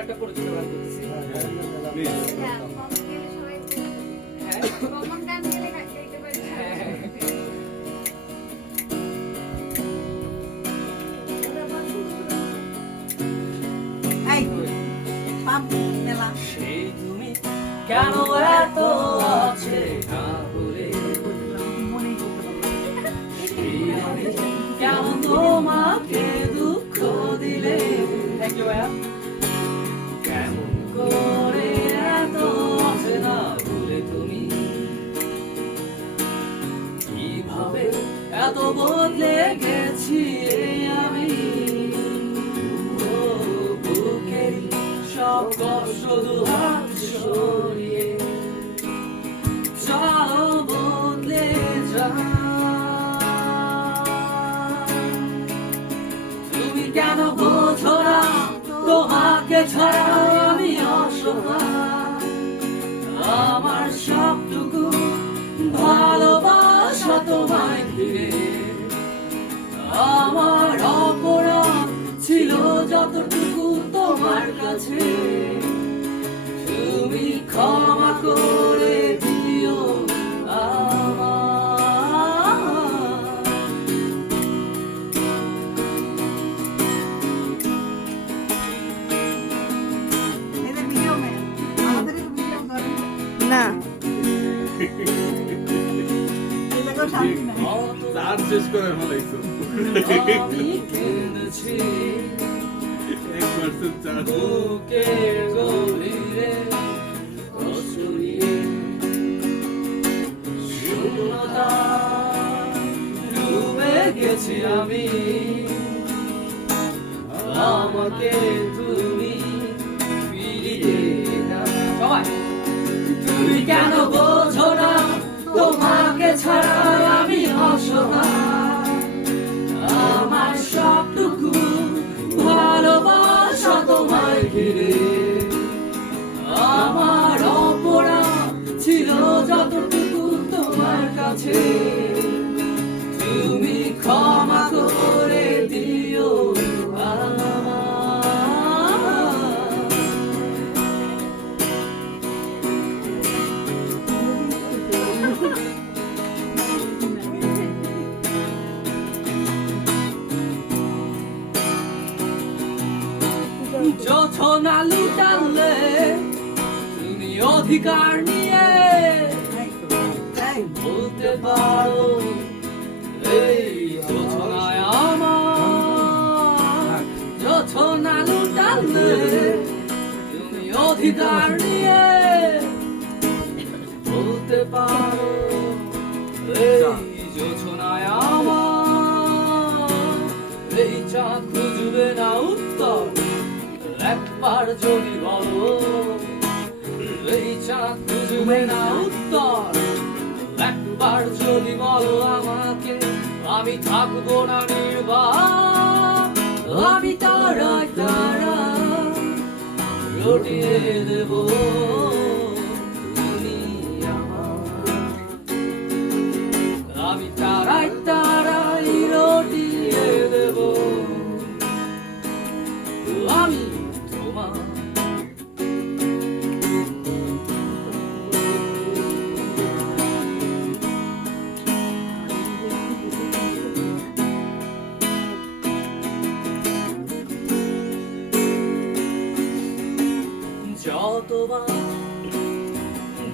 একটা পরিচিত গান করতেছি। সেই তুমি কেন এত আছে না বলে, কেন তোমাকে দুঃখ দিলে, কেমন করে এত আছে না বলে তুমি, কিভাবে এত বদলে গেছি আমি, বুকের সব কষ্ট দুহাত সরিয়ে চলো বদলে যা। তুমি কেন বোঝো না তোমাকে ছাড়া আমি অসহায়, আমার সবটুকু ভালোবাসা তোমায় ঘিরে, আমার অপরাধ ছিল যতটুকু তোমার কাছে, তুমি ক্ষমা করে দিও না শেষ করে ফেলাইছো। আমি কেঁদেছি বুকের গভীরে কষ্ট নিয়ে, শূন্যতা ডুবে গেছি আমি, আমাকে তুমি ফিরিয়ে দাও। সবাই তুমি কেন বোঝো না তোমাকে ছাড়া আমি অসহায়, আমার সবটুকু ভালোবাসা তোমায় ঘিরে, আমার অপরাধ ছিল যতটুকু তোমার কাছে, তুমি ক্ষমা করে দিও যত না লুটালে তুমি অধিকার নিয়ে বলতে পারো এই যোছনায় আমার, যত না লুটালে তুমি অধিকার নিয়ে বলতে পারো এই যোছনায় আমার, এই চাঁদ খুঁজবে না উত্তর একবার যদি বলো, এই চাঁদ খুঁজবে না উত্তর একবার যদি বলো আমাকে, আমি থাকবো না নির্বাক, আমি তারায় তারা রটিয়ে দেব তুমি আমার, আমি তারায় তারাই রটিয়ে দেব আমি তোমার। যতবার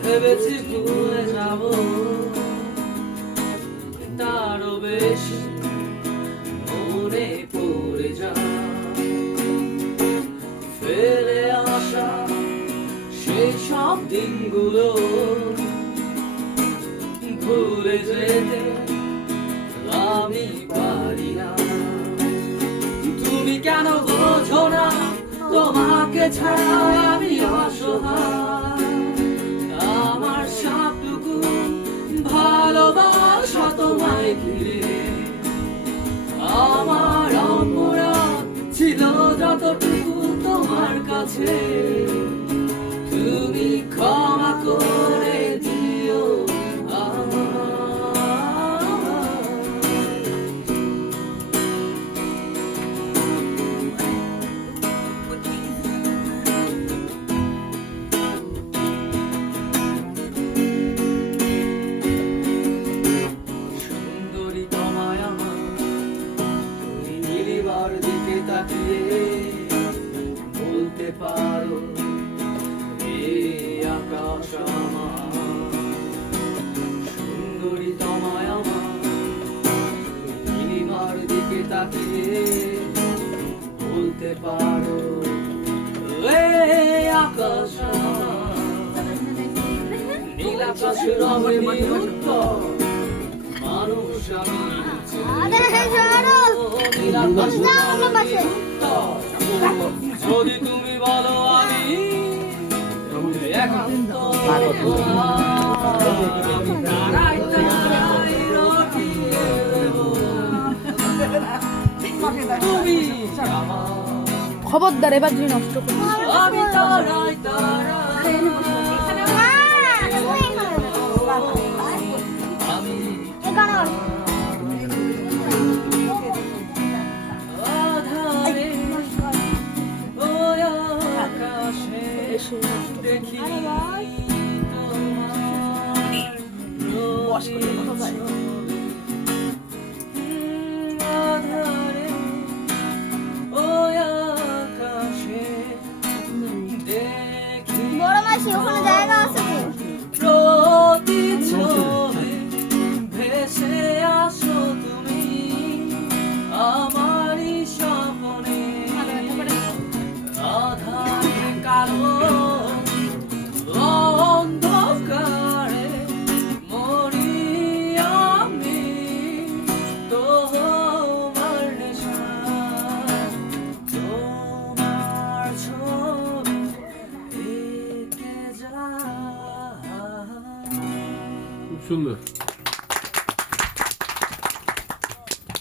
ভেবেছি ভুলে যাব, তারও বেশি মনে পড়ে যায় ফেলে আসা সেই সব দিনগুলো, ভুলে যেতে আমি পারি না। তুমি কেন বোঝো না তোমাকে ছাড়া আমি অসহায়, আমার সবটুকু ভালোবাসা তোমায় ঘিরে, আমার অপরাধ ছিল যতটুকু তোমার কাছে, তুমি ক্ষমা করে দিও তাকিয়ে বলতে পারো এই আকাশ আমার, নীল আকাশের অবধি উত্তর, মানুষ আমি নীল আকাশের অবধি উত্তর। যদি তুমি বলো আমি একান্ত তোমার, আমি তারাই তারাই রটিয়ে দেব। তুমি আমার, খবরদার এবার তুমি নষ্ট করো আমি তারাই তারাই, আমি আধারে ওই আকাশে দেখি তোমার আধারে ওই আকাশে দেখি বড় মাসি ওখানে জায়গা আছে তো প্রতিচ্ছবি ভেসে আসো তুমি আমারই স্বপ্নে, আধারে কালো অন্ধকারে মরি আমি তোমার নেশায়, তোমার ছবি এঁকে যায়। খুব সুন্দর।